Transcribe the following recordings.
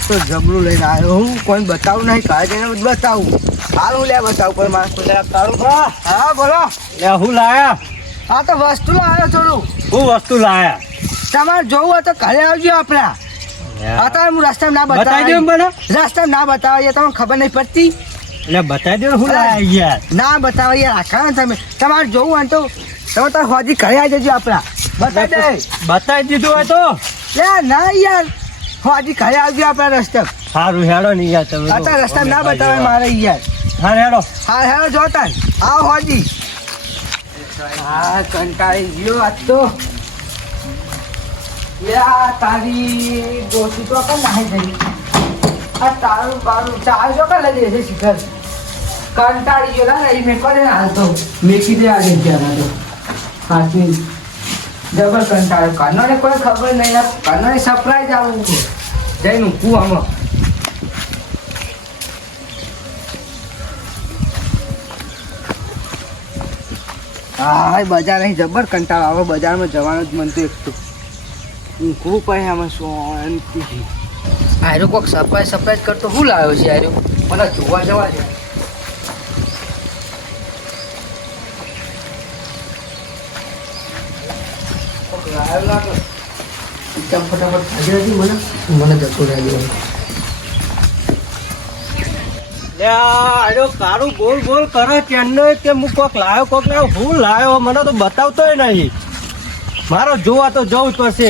આજ તો જબરું લઈને આવ્યો હું. કોઈ બતાવું નહીં, કાલે જઈને બતાવું. હાલ હું લે બતાવું કોઈ માણસ તો લે તારું. હા બોલો. લે હું લાયા? આ તો વસ્તુ લાવ્યો થોડું. હું વસ્તુ લાયા? તમારે જોવું હોય તો ઘરે આવજો આપણા. અત્યારે હું રસ્તામાં ના બતાવી દઉં મને? રસ્તામાં ના બતાવીએ તમને ખબર નહીં પડતી. એટલે બતાવી દો. હું લાયા યાર? ના બતાવો યાર, આખા ને તમે. તમારે જોવું હોય તો તમે તાર હોજી ઘરે આવી જજો આપણા. બતાવી દે. બતાવી દીધું હોય તો યાર ના યાર, હોજી ઘરે આવજો આપણા રસ્તા. સારું હેડો નહીં યાર તમે. અત્યારે રસ્તામાં ના બતાવે મારે યાર. હા હેડો. હા હેડો જોતા આવો હોજી. હા કંટાળી ગયો આજ તો. યા તારી દોસ્તી તો કઈ નાહી ગઈ. આ તારું બારું ચાર જો કઈ લઈ જશે શિખર. કંટાળી ગયો ના એ મેં કરે હાલ તો મેકી દે આ જગ્યા તો હાથની જબર કંટાળ્યો. કાનોને કોઈ ખબર નહીં યાર. કાનોને સરપ્રાઈઝ આવું જઈને કુવામાં. હા બજાર અહીં જબર કંટાળો આવે. બજારમાં જવાનું જ મન તો એક તો ઊંઘવું પડે આમાં શાંતિથી. આર્યો કોઈક સરપ્રાઈઝ કરતો શું લાવ્યો છે આર્યો? મને જોવા જવા છે. લાવ્યો લાગે એકદમ ફટાફટ હાજર હતી મને જતો રહ્યો. કારું બોલ બોલ કરે ત્યાંનો કે હું કોક લાવ્યો હું લાવ્યો મને તો બતાવતોય નહીં. મારો જોવા તો જવું જ પડશે.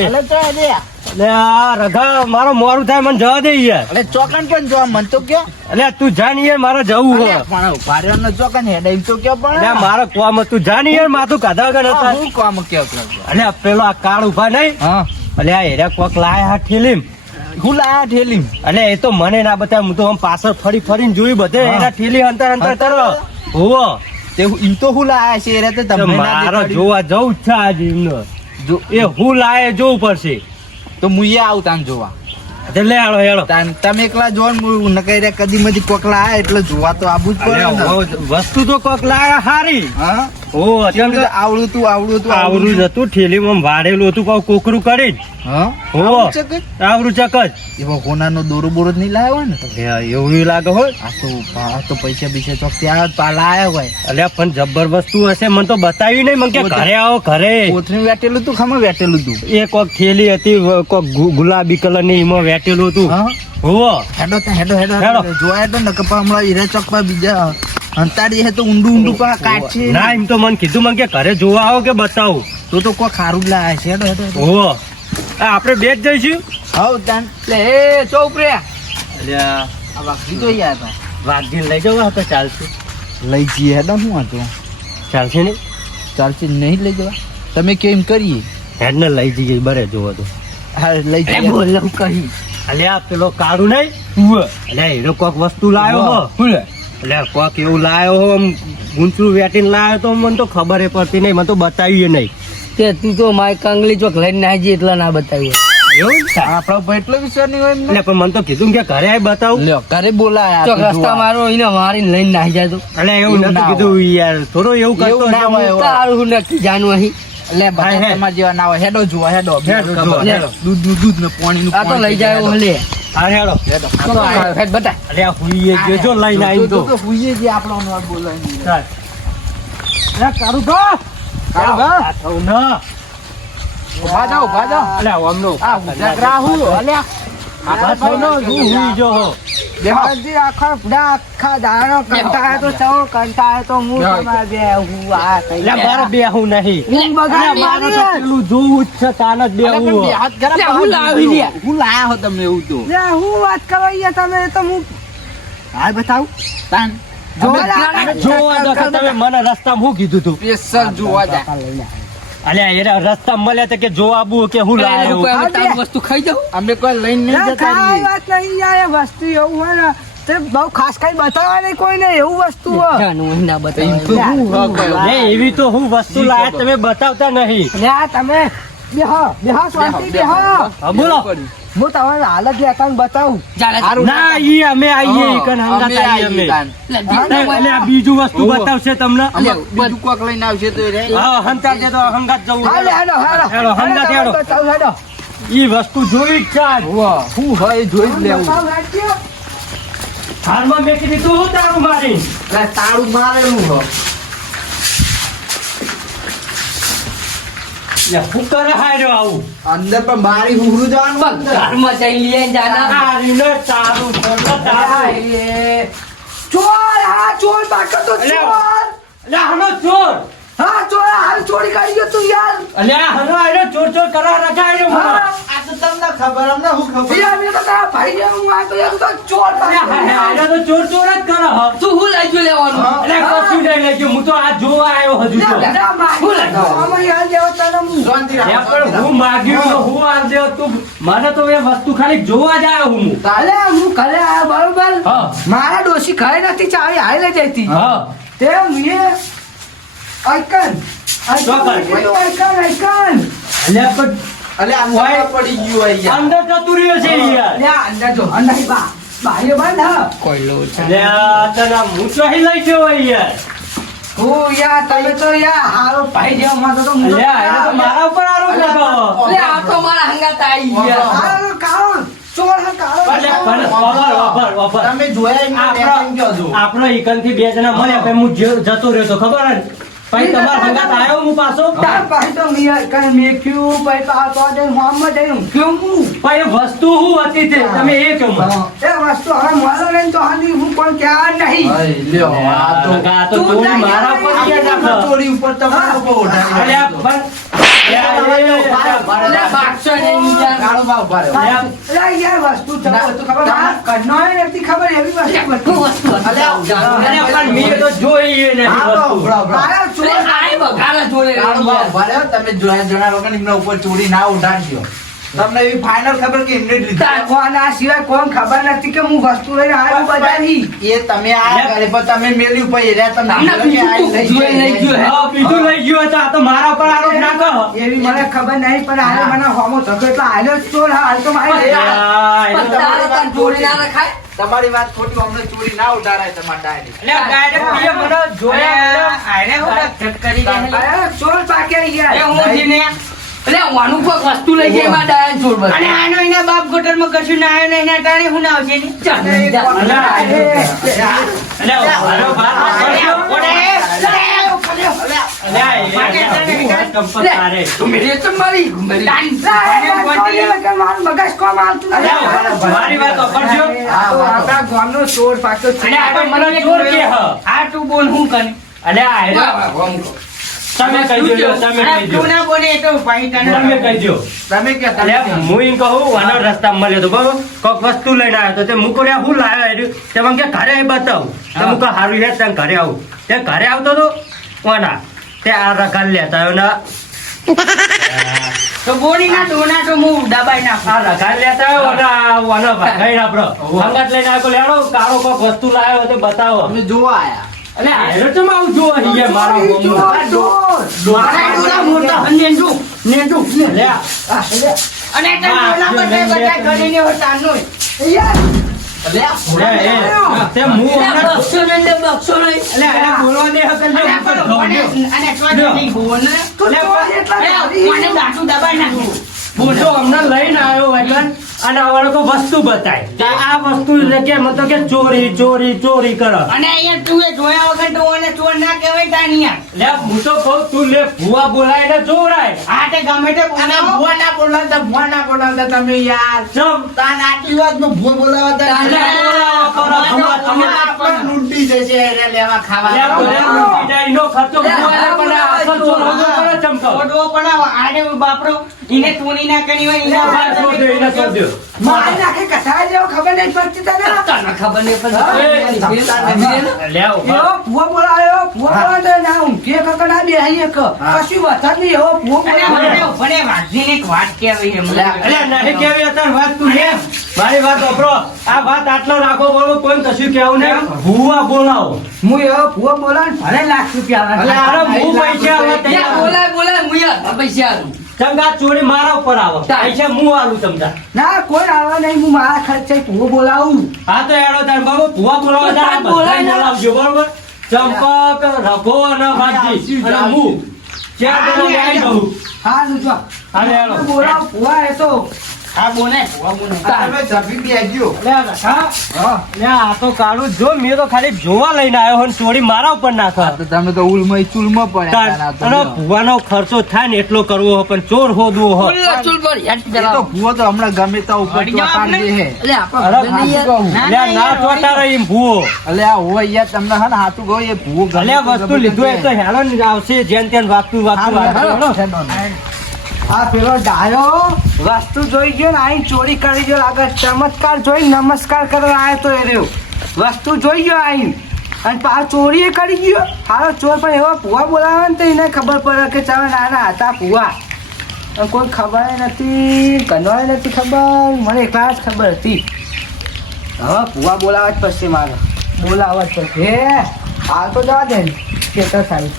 એટલે આ રઘા મારો મોડું થાય મને જવા દે યાર. એટલે ચોકન પણ જોવા મન તો કયો. એટલે તું જા ને યાર, મારે જવું હોય. પણ ભાર્યાનો ચોકન હેડ એમ તો કયો પણ. એટલે મારો કોમ તું જા ને યાર, માથું કાઢા વગર હતા. હું કામ કયો. એટલે પેલો આ કાળ ઉભા નહીં. હા એટલે આ હેરા કોક લાયા હા ઠેલીમ. હું લાયા ઠેલી. એટલે એ તો મને ના બતાવે. હું તો આમ પાછળ ફરીને જોયું બધે એના ઠેલી અંતર કરો. હોવો તે એમ તો હું લાયા છે એ રીતે તમને મારો જોવા જવું જ છે આજે એમનો. એ હું લાયે જોવું પડશે. તો મુએ આવતા જોવા. લે આલો હેડો. તમે એકલા જો નકઈ રે કદી મધી કોક લાયા એટલે જોવા તો આવું જ પડે. વસ્તુ તો કોક લાયા હારી. હા ઓ અત્યારે આવડું જ હતું. ઠેલીમાં વાળેલું હતું પાછું કોકરું કરી. હા આવડું ચક જ. એવો કોનાનો દોરો બોરો નહીં લાવ્યો ને. એવું લાગે હોય. આ તો પૈસા બીસા ચોક ત્યાં લાયા હોય. અલ્યા પણ જબર વસ્તુ હશે. મને તો બતાવી નહીં. મને કે ઘરે આવો ઘરે. કોથળી વેટેલું તું ખમા વેટેલું તું. એ કોક થેલી હતી કોક ગુલાબી કલર ની એમાં વેટેલું હતું. હોવો હેડો જોયા તો ને કપા હમણાં હીરા ચોક પર બીજા અંતાડી હે તો ઊંડું પર કાઢશે. ના એમ તો મને કીધું મને કે ઘરે જોવા આવો કે બતાવું. તો કોઈ ખારું લાયા છે. હેડો હોવો આપણે બે જ જઈશું. હવ તાન લે એ ચોપ રે. અલ્યા આ વાગી તો યાર વાઘી લઈ જવા તો ચાલશે. લઈ જઈએ હેડો. હું હતો ચાલશે ને? ચાલશે નહીં લઈ જવા. તમે કેમ કરીએ હેડ ને લઈ જઈએ બરે જોવો તો. હા લઈ જઈએ. બોલ કહી. અલ્યા પેલો કાળું નહીં. અલ્યા હીરો કોક વસ્તુ લાવ્યો હો. એટલે કોક એવું લાવ્યો હો ગુંચરું વેટીને લાવ્યો તો મને તો ખબર પડતી નહીં. મને તો બતાવ્યું નહીં. તે તું તો મારી કંગલી ચોક લઈને ના જઈએ એટલા ના બતાવ્યું. એવું આપડે ઉપર એટલો વિચાર નહીં હોય એટલે પણ મને તો કીધું કે ઘરે બતાવું. લ્યો ઘરે બોલાયા ચોક રસ્તા મારો એને મારીને લઈને નાહી જાય તો. એટલે એવું નતું કીધું યાર. થોડું એવું કરતો ના હોય. તારું નક્કી જાણવું અહીં. એટલે બધા તમારા જેવા ના હોય. હેડો જોવા હેડો. દૂધ ને પાણી નું આ તો લઈ જાય લે. હા હેડો હેડ બતા. અરે હુઈએ જો લઈને આવી તો હુઈએ જે આપણો નો બોલાય. ચાલ અરે કારું ગો આ થઉ ના. ઉભા જાઓ. અલે આમનો આ ઉજાગરા હું અલ્યા આ થઉ નો હુઈ જો હો. દેહાજી આખા દાણો કંટાળે તો સૌ કંટાળે તો હું તમારે બે હું આ કઈ લે મારે બેહું નહીં. હું બગાડ મારે તો પેલું જોવું જ છે. કાન જ બેહું. હું લાવી લે. હું લાયા હો તમે એવું તો લે હું વાત કરો યાર તમે તો હું હાલ બતાવું તાન જોવા દો તમે મને રસ્તામાં હું કીધું તું. સ્પેશિયલ જોવા જા અલ્યા એરા રસ્તા મળ્યા તો કે જો આબુ કે હું લાયો વસ્તુ ખાઈ જાવ અમે કોઈ લઈને નહીં જતા રહીએ. વાત નહીં યાર વસ્તુ એવું હોય ને તે બહુ ખાસ કઈ બતાવવા નહીં કોઈને એવું વસ્તુ હોય. એવી તો હું વસ્તુ લાયા તમે બતાવતા નહીં. તમે બેહો શાંતિ બેહો. બોલો હું તમારે હાલત લેતા બતાવું. ના ઈ અમે આવીએ ઈકન હંગાત આવીએ અમે. અને આ બીજું વસ્તુ બતાવશે તમને. બીજું કોક લઈને આવશે તો રે હા હંતા દે તો હંગાત જવું. હેડો હેડો હંગાત હેડો. ઈ વસ્તુ જોઈ જ ચાલ વાહ, શું હોય એ જોઈ જ લેવું. બતાવ રાખજો. હાલમાં મેં કીધું તું હું તારું મારી એટલે તાળું મારેલું હો. શું કરે હાર્યો આવું અંદર પણ બારી હુહરું જવાનું અંદર. ઘરમાં જઈ લઈએ જાના તારીને તારું ઘરમાં આ તારું. એ ચોર, હા ચોર બાકી તો અલ્યા. ચોર. અલ્યા હાલો ચોર હા ચોર, હાલ ચોરી કરી ગયો તું યાર. અલ્યા હાલો આર્યો ચોર ચોર કરવા રખાયો મને હા. આ તો તમને ખબર, અમને શું ખબર? યાર, મેં તો તારા ભાઈને હું આ તો યાર તું તો ચોર અલ્યા પાછો. આર્યો તો ચોર ચોર જ કરે હ. તું હું લઈ ગયો લેવાનું હા. અલ્યા કશું નહીં લઈ ગયો હું તો આ જોવા આવ્યો હજુ તો ના, ના, મારી તો આમાં યાર દેવો તને હું. શાંતિ રાખો, અલ્યા પણ શાંતિ હું માગ્યું તો હું આલ દેવ તું મને તો એ વસ્તુ ખાલી જોવા જ આવ્યો હું અલ્યા, હું ઘરે આવ્યો બરોબર. હા મારા ડોશી ઘરે નથી ચાવી હાઈ લઈ જતી. હા તે મેં આઈકન ચોકર. આઈકન. અલ્યા પણ અલ્યા, આ વાય. ખબર પડી ગયું હોય યાર. અંદર જતું રહ્યો છે યાર અલ્યા, અંદર જો અંદર બા બારીઓ બંધ હા. અલ્યા તને હું તો અહીં લઈ ગયો હોય યાર હું યાર તમે તો યાર હારો ભાઈ જેવો માથો તો હું તો અલ્યા એને તો મારા ઉપર આરોપ લગાવો લે આ તો મારા હંગાત આવી ગયા હારો કાળો ચોર હા કાળો. અલ્યા પણ વફર વફર તમે જોયા એમ નહીં, એમ કહો છો. આપણો ઈકનથી બે જણા મળ્યા પછી હું જતો રહ્યો તો ખબર હે ને? પછી તમારા હંગાત આવ્યો હું પાછો તાર પાસે તો મેં આઈકન મેક્યું પછી પાછો જઈને મોહમ્મદ જઈને ઊંઘ્યો હું. પછી વસ્તુ શું હતી તે તમે એ કહો મને. એ વસ્તુ હવે મળે નહીં તો હાલી હું પણ ક્યાં નહીં. અય, લ્યો, આ તો આ તો ચોરી મારા પર આ કેમ તો નાખો? ચોરી ઉપર તમારા ઉપર ઉઠાવી. અલ્યા પણ લે બાગશો નહીં યાર કાળો ભાવ ઉભા રહ્યો. અલ્યા યાર વસ્તુ છે વસ્તુ ખબર મારા કઢનો નથી ખબર એવી વસ્તુ હું વસ્તુ અલ્યા પણ મેં તો જોઈ એ નથી હા, તો વસ્તુ. ઉભરા, ઉભરા. મારા ચોર લે આય બગાડા જોડે કાળો ભાવ ઉભા રહ્યો. તમે જોયા જણા વગર એમના ઉપર ચોરી ના ઉઠાડજો. તમને એવી ફાઇનલ ખબર કે એમને જ લીધા. કોના સિવાય કોણ ખબર નથી કે હું વસ્તુ લઈને આવ્યો બજારથી. એ તમે આ કરે પણ તમે મેલ્યું પછી રહ્યા તમે તમને કીધું કે આ બીજું જોઈ લઈ ગયો હે. હા, બીજું લઈ ગયો હતો આ તો મારા પર આરોપ નાખો. એવી મને ખબર નહીં પણ આને મને હોમો થતો એટલે આલ્યો જ ચોર હાલ તો મારી અલ્યા, એ પણ તો- તારે તાર જોડે ના રખાય તમારી વાત ખોટી, અમને ચોરી ના ઉડાડાય તમારે ડાયરેક્ટ. અલ્યા, direct એ મને જોયા અરે ચોર પાક્યા યાર. લે વાનું કોક વસ્તુ લઈ જાય એમાં ડાયન છોડ બસ અને આનો એના બાપ ગોટરમાં કશું ના આવ્યો ને એના ટાણે હું ના આવશે ને અલ્યા, અલ્યા, મારો બાપ અલ્યા, કરજો. ઓડે, અલ્યા, એ વાત કંપત તારે. તું મેરે તો મારી ઘુમેરી મારું મગજ કોમ આવતું નથી. અલ્યા, મારી વાત સાંભળજો. આપણા ગામનો ચોર પાક્યો છે. અને આ તો મને ચોર કે હ. આ તું બોલ હું કરે અલ્યા, આ રહ્યો. તમે કહી દો, તમે આ કહી દો. તું ના બોલે એ તો ભાઈ તને તમે કહી દો. તમે કે તમે અલ્યા, હું એમ કહું આનો રસ્તા મળ્યો તો બરોબર કોક વસ્તુ લઈને આવ્યો તો તે હું કહું, "લ્યા, હું લાવ્યો એર્યું?" તે મને કે ઘરે આવી બતાવ તો હું કહું, "હારું યાર, તને ઘરે આવું." તે ઘરે આવતો તો કોના તે આ રકાલ લેતા આવ્યો ને તો બોલી ના ડોના તો હું દબાઈ નાખું આ રકાલ લેતા આવ્યો ને આ વાનો ભાગાઈ આપણો સંગાત લઈને આવ્યો લેડો કાળો કોક વસ્તુ લાવ્યો તે બતાવો અમે જોવા આયા. એટલે આયરો તો આવું જોવા અહીંયા મારો ચોર, ચોર. મારા ડોના મોટા નેંદુ નેંદુ લ્યા, અને તે ડોના પર બધા કરીને હોતા નોય યાર, અલ્યા, એ, તે મું હમણાં- બક્ષો નહીં લે બક્ષો નહીં અલ્યા, એને બોલવા દે હકલ જો, અને ઉપર પણ ધોજો. અને તો નહીં બોલ ને તું ચોર એટલા અરે મને દાટુ દબાઈ નાખું હું જો હમણાં લઈને આવ્યો એટલે અને હવે લોકો વસ્તુ બતાય કે આ વસ્તુ એટલે કે મતલબ કે ચોરી ચોરી ચોરી કરો અને અહીંયા તું એ જોયા વગર તો ઓને ચોર ના કહેવાય તાનિયા લે હું તો કહું તું લે ભૂવા બોલાય ને ચોરાય આ તે ગમે તે અને બોલાવો. ભૂવા ના બોલાવતા તમે યાર. ચમ તાન આટલી વાતમાં ભૂવા બોલાવતા તાને બોલાવો, કરો, ભૂવા, તમે આપણને લૂંટી જશે એને લેવા ખાવા. લે બોલે લૂંટી જાય, એનો ખર્ચો ભૂવાને પડે, અસલ ચોર વગર પડે ચમકો. ફોટો પડાવો આને બાપરો એને ચોરી ના કરી હોય એના આ બાપ શોધ્યો, એને શોધ્યો. મારી નાખે કસાય જેવો ખબર નહીં પડતી તને. તને ખબર નહીં લે ઉભા. એવો ભૂવો બોલાયો, ભૂવો બોલાયો તો ના ઊંઘી એક વખત આ બેહી એક. કશું વરસાદ નહીં, એવો ભૂવો અને બોલાયો. મને ભલે વાંચીને એક વાત કહેવાય એમ અલ્યા, નહીં કેવી અત્યારે વાત તું લે. મારી વાત વાપરો. આ વાત આટલો રાખો બોલો કોઈ કશું કેવું નહીં ભૂવા બોલાવો હું એવો ભૂવો બોલાયો ને ભલે લાખ રૂપિયા આવે. અરે હું પૈસા આલે લે તૈયાર. બોલાય બોલાય મુયા પૈસા આલું ચમકા ચોરી મારા ઉપર આવો પૈસા હું આલું ચમચા ના કોઈ આવે નહીં, હું મારા ખર્ચે ભૂવો બોલાવું. હા તો એડો તાર બાબુ ભૂવા બોલાવો તાર બોલાય ને. બોલાવજો બરોબર ચંપક રઘો અને વાજી અને હું ચાર જણો આવી જાઉં હારું જો હાલે હાલો. બોલાવ ભુવા એ તો હા બોને ભુવા બોને તમે ઝપી બેસજો. લે આ રખા. હા. લે આ તો કાળું જો મેં તો ખાલી જોવા લઈને આવ્યો હોય ને ચોરી મારા ઉપર નાખે. આ તો તમે તો ઉલમાં ચૂલમાં પડ્યા હતા ના તો અને લ્યો. ભૂવાનો ખર્ચો થાય ને એટલો કરવો હોય પણ ચોર હોદવો હોય. બોલ ચૂલ પર હેડ એ તો પેલા ભૂવો તો હમણાં ગમે ત્યાં ઉપર વળી જાઓ ચોટાડી દે હે. એટલે આપણે અરે ખબર નહીં યાર. કહું. લે આ ના ચોટાડે એમ ભૂવો. અલે આ હોય યાર તમને હે ને હાથું કહું એ ભૂવો ગમે ભલે આ તો વસ્તુ ગમે લીધું એ તે તો હેલો ને આવશે જેન તેન વાગતું વાગતું વાગતું. આ પેલો ડાયો વસ્તુ જોઈ ગયો ને અહીં ચોરી કરી ગયો લાગે ચમત્કાર જોઈ નમસ્કાર કરવા આવ્યો તો એ રહ્યો વસ્તુ જોઈ ગયો અહીં અને પાછો ચોરી એ કરી ગયો હારો ચોર પણ એવા ભૂવા બોલાવે ને તો એને ખબર પડે કે ચાલો નાના હતા ભૂવા અને કોઈ ખબર નથી કનવાય નથી ખબર મને એકલા જ ખબર હતી હવે ભૂવા બોલાવા જ પડશે મારે બોલાવા જ પડશે હે હાલ તો જવા દે ને ખેતર સાહેબ